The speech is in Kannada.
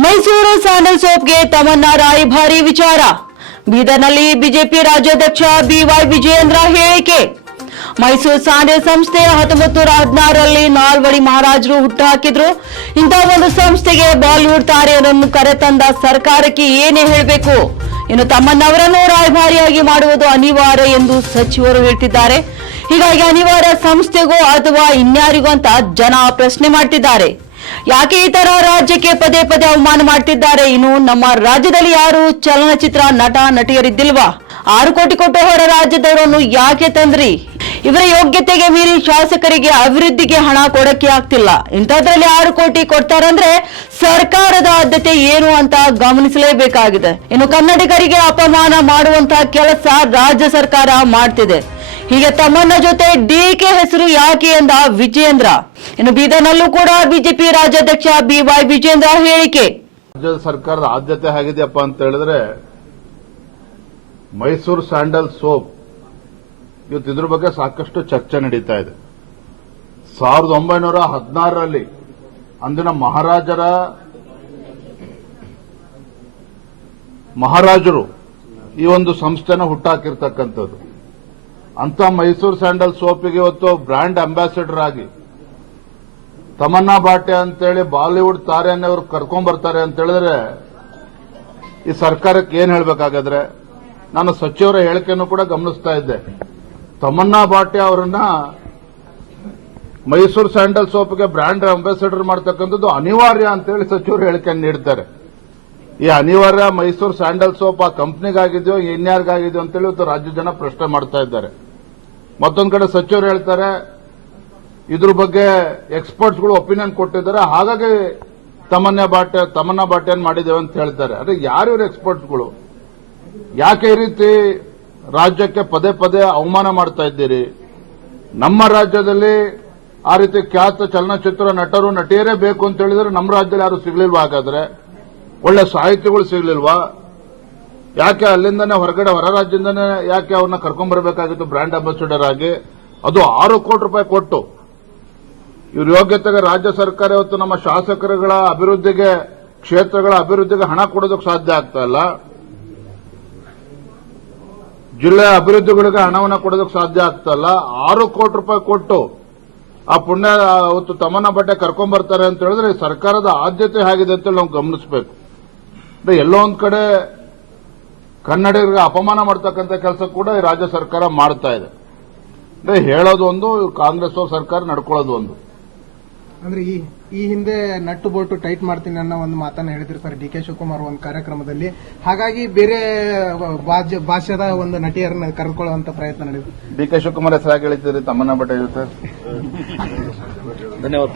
ಮೈಸೂರು ಸ್ಯಾಂಡಲ್ ಸೋಪ್ಗೆ ತಮನ್ನಾ ರಾಯಭಾರಿ ವಿಚಾರ. ಬೀದರ್ನಲ್ಲಿ ಬಿಜೆಪಿ ರಾಜ್ಯಾಧ್ಯಕ್ಷ ಬಿವೈ ವಿಜಯೇಂದ್ರ ಹೇಳಿಕೆ. ಮೈಸೂರು ಸ್ಯಾಂಡಲ್ ಸಂಸ್ಥೆ 1916ರಲ್ಲಿ ನಾಲ್ವಡಿ ಮಹಾರಾಜರು ಹುಟ್ಟುಹಾಕಿದ್ರು. ಇಂತಹ ಒಂದು ಸಂಸ್ಥೆಗೆ ಬಾಲಿವುಡ್ ತಾರೆಯರನ್ನು ಕರೆತಂದ ಸರ್ಕಾರಕ್ಕೆ ಏನೇ ಹೇಳಬೇಕು? ಇನ್ನು ತಮ್ಮನ್ನವರನ್ನು ರಾಯಭಾರಿಯಾಗಿ ಮಾಡುವುದು ಅನಿವಾರ್ಯ ಎಂದು ಸಚಿವರು ಹೇಳ್ತಿದ್ದಾರೆ. ಹೀಗಾಗಿ ಅನಿವಾರ್ಯ ಸಂಸ್ಥೆಗೂ ಅಥವಾ ಇನ್ಯಾರಿಗೂ ಅಂತ ಜನ ಪ್ರಶ್ನೆ ಮಾಡ್ತಿದ್ದಾರೆ. ಯಾಕೆ ಈ ತರ ರಾಜ್ಯಕ್ಕೆ ಪದೇ ಪದೇ ಅವಮಾನ ಮಾಡ್ತಿದ್ದಾರೆ? ಇನ್ನು ನಮ್ಮ ರಾಜ್ಯದಲ್ಲಿ ಯಾರು ಚಲನಚಿತ್ರ ನಟ ನಟಿಯರಿದ್ದಿಲ್ವಾ? 6 ಕೋಟಿ ಕೊಟ್ಟು ಹೊರ ರಾಜ್ಯದವರನ್ನು ಯಾಕೆ ತಂದ್ರಿ? ಇವರ ಯೋಗ್ಯತೆಗೆ ಮೀರಿ ಶಾಸಕರಿಗೆ ಅಭಿವೃದ್ಧಿಗೆ ಹಣ ಕೊಡಕ್ಕೆ ಆಗ್ತಿಲ್ಲ. ಇಂಥದ್ರಲ್ಲಿ 6 ಕೋಟಿ ಕೊಡ್ತಾರಂದ್ರೆ ಸರ್ಕಾರದ ಆದ್ಯತೆ ಏನು ಅಂತ ಗಮನಿಸಲೇಬೇಕಾಗಿದೆ. ಇನ್ನು ಕನ್ನಡಿಗರಿಗೆ ಅಪಮಾನ ಮಾಡುವಂತಹ ಕೆಲಸ ರಾಜ್ಯ ಸರ್ಕಾರ ಮಾಡ್ತಿದೆ. ಹೀಗೆ ತಮ್ಮನ್ನ ಜೊತೆ ಡಿಕೆ ಹೆಸರು ಯಾಕೆ ಎಂದ ವಿಜಯೇಂದ್ರ. ಇನ್ನು ಬೀದರ್ನಲ್ಲೂ ಕೂಡ ಬಿಜೆಪಿ ರಾಜ್ಯಾಧ್ಯಕ್ಷ ಬಿವೈ ವಿಜಯೇಂದ್ರ ಹೇಳಿಕೆ. ರಾಜ್ಯ ಸರ್ಕಾರದ ಆದ್ಯತೆ ಹೇಗಿದೆಯಪ್ಪ ಅಂತ ಹೇಳಿದ್ರೆ, ಮೈಸೂರು ಸ್ಯಾಂಡಲ್ ಸೋಪ್ ಇವತ್ತು ಇದ್ರ ಬಗ್ಗೆ ಸಾಕಷ್ಟು ಚರ್ಚೆ ನಡೀತಾ ಇದೆ. 1916ರಲ್ಲಿ ಅಂದಿನ ಮಹಾರಾಜರು ಈ ಒಂದು ಸಂಸ್ಥೆನ ಹುಟ್ಟಾಕಿರ್ತಕ್ಕಂಥದ್ದು. ಅಂತ ಮೈಸೂರು ಸ್ಯಾಂಡಲ್ ಸೋಪಿಗೆ ಇವತ್ತು ಬ್ರ್ಯಾಂಡ್ ಅಂಬಾಸಿಡರ್ ಆಗಿ ತಮನ್ನಾ ಭಾಟಿಯಾ ಅಂತೇಳಿ ಬಾಲಿವುಡ್ ತಾರೆಯನ್ನೇ ಅವರು ಕರ್ಕೊಂಡ್ ಬರ್ತಾರೆ ಅಂತ ಹೇಳಿದ್ರೆ ಈ ಸರ್ಕಾರಕ್ಕೆ ಏನ್ ಹೇಳ್ಬೇಕಾಗಾದ್ರೆ? ನಾನು ಸಚಿವರ ಹೇಳಿಕೆಯನ್ನು ಕೂಡ ಗಮನಿಸ್ತಾ ಇದ್ದೆ. ತಮನ್ನಾ ಭಾಟಿಯಾ ಅವರನ್ನ ಮೈಸೂರು ಸ್ಯಾಂಡಲ್ ಸೋಪ್ಗೆ ಬ್ರ್ಯಾಂಡ್ ಅಂಬಾಸಿಡರ್ ಮಾಡ್ತಕ್ಕಂಥದ್ದು ಅನಿವಾರ್ಯ ಅಂತೇಳಿ ಸಚಿವರು ಹೇಳಿಕೆಯನ್ನು ನೀಡ್ತಾರೆ. ಈ ಅನಿವಾರ್ಯ ಮೈಸೂರು ಸ್ಯಾಂಡಲ್ ಸೋಪ್ ಆ ಕಂಪ್ನಿಗಾಗಿದೆಯೋ ಇನ್ಯಾರಿಗಾಗಿದೆಯೋ ಅಂತೇಳಿ ಇವತ್ತು ರಾಜ್ಯ ಜನ ಪ್ರಶ್ನೆ ಮಾಡ್ತಾ ಇದ್ದಾರೆ. ಮತ್ತೊಂದು ಕಡೆ ಸಚಿವರು ಹೇಳ್ತಾರೆ ಇದ್ರ ಬಗ್ಗೆ ಎಕ್ಸ್ಪರ್ಟ್ಸ್ಗಳು ಒಪಿನಿಯನ್ ಕೊಟ್ಟಿದ್ದಾರೆ, ಹಾಗಾಗಿ ತಮನ್ನಾ ಭಾಟಿಯನ್ ಮಾಡಿದ್ದೇವೆ ಅಂತ ಹೇಳ್ತಾರೆ. ಅದೇ ಯಾರು ಇವರು ಎಕ್ಸ್ಪರ್ಟ್ಸ್ಗಳು? ಯಾಕೆ ಈ ರೀತಿ ರಾಜ್ಯಕ್ಕೆ ಪದೇ ಪದೇ ಅವಮಾನ ಮಾಡ್ತಾ ಇದ್ದೀರಿ? ನಮ್ಮ ರಾಜ್ಯದಲ್ಲಿ ಆ ರೀತಿ ಖ್ಯಾತ ಚಲನಚಿತ್ರ ನಟರು ನಟಿಯರೇ ಬೇಕು ಅಂತ ಹೇಳಿದ್ರೆ ನಮ್ಮ ರಾಜ್ಯದಲ್ಲಿ ಯಾರು ಸಿಗ್ಲಿಲ್ವಾ? ಹಾಗಾದ್ರೆ ಒಳ್ಳೆ ಸಾಹಿತ್ಯಗಳು ಸಿಗ್ಲಿಲ್ವಾ? ಯಾಕೆ ಅಲ್ಲಿಂದನೇ ಹೊರ ರಾಜ್ಯದಿಂದನೇ ಯಾಕೆ ಅವ್ರನ್ನ ಕರ್ಕೊಂಡ್ಬರ್ಬೇಕಾಗಿತ್ತು ಬ್ರ್ಯಾಂಡ್ ಅಂಬಾಸಿಡರ್ ಆಗಿ? ಅದು 6 ಕೋಟಿ ರೂಪಾಯಿ ಕೊಟ್ಟು. ಇವ್ರ ಯೋಗ್ಯತೆಗೆ ರಾಜ್ಯ ಸರ್ಕಾರ ಇವತ್ತು ನಮ್ಮ ಶಾಸಕರುಗಳ ಅಭಿವೃದ್ಧಿಗೆ, ಕ್ಷೇತ್ರಗಳ ಅಭಿವೃದ್ಧಿಗೆ ಹಣ ಕೊಡೋದಕ್ಕೆ ಸಾಧ್ಯ ಆಗ್ತಾ ಇಲ್ಲ. ಜಿಲ್ಲೆಯ ಅಭಿವೃದ್ಧಿಗಳಿಗೆ ಹಣವನ್ನು ಕೊಡೋದಕ್ಕೆ ಸಾಧ್ಯ ಆಗ್ತಾ ಇಲ್ಲ. 6 ಕೋಟಿ ರೂಪಾಯಿ ಕೊಟ್ಟು ಆ ಪುಣ್ಯ ಅವತ್ತು ತಮನ್ನಾ ಭಾಟಿಯಾ ಕರ್ಕೊಂಡ್ಬರ್ತಾರೆ ಅಂತ ಹೇಳಿದ್ರೆ ಸರ್ಕಾರದ ಆದ್ಯತೆ ಹೇಗಿದೆ ಅಂತ ನಾವು ಗಮನಿಸಬೇಕು. ಎಲ್ಲೋ ಒಂದ್ ಕಡೆ ಕನ್ನಡಿಗರಿಗೆ ಅಪಮಾನ ಮಾಡ್ತಕ್ಕಂಥ ಕೆಲಸ ಕೂಡ ಈ ರಾಜ್ಯ ಸರ್ಕಾರ ಮಾಡ್ತಾ ಇದೆ. ಹೇಳೋದು ಒಂದು, ಕಾಂಗ್ರೆಸ್ ಸರ್ಕಾರ ನಡ್ಕೊಳ್ಳೋದು ಒಂದು. ಅಂದ್ರೆ ಈ ಹಿಂದೆ ನಟ್ಟು ಬೋಟು ಟೈಟ್ ಮಾಡ್ತೀನಿ ಅನ್ನೋ ಒಂದು ಮಾತನ್ನ ಹೇಳಿದ್ರು ಸರ್ ಡಿ ಕೆ ಶಿವಕುಮಾರ್ ಒಂದು ಕಾರ್ಯಕ್ರಮದಲ್ಲಿ. ಹಾಗಾಗಿ ಬೇರೆ ಭಾಷೆದ ಒಂದು ನಟಿಯರನ್ನ ಕರೆದುಕೊಳ್ಳುವಂತ ಪ್ರಯತ್ನ ನಡೆದಿದೆ. ಡಿ ಕೆ ಶಿವಕುಮಾರ್ ಹೆಸರಾಗಿ ಹೇಳ್ತಿದ್ರಿ, ತಮನ್ನಾ ಭಾಟಿಯಾ ಸರ್. ಧನ್ಯವಾದ.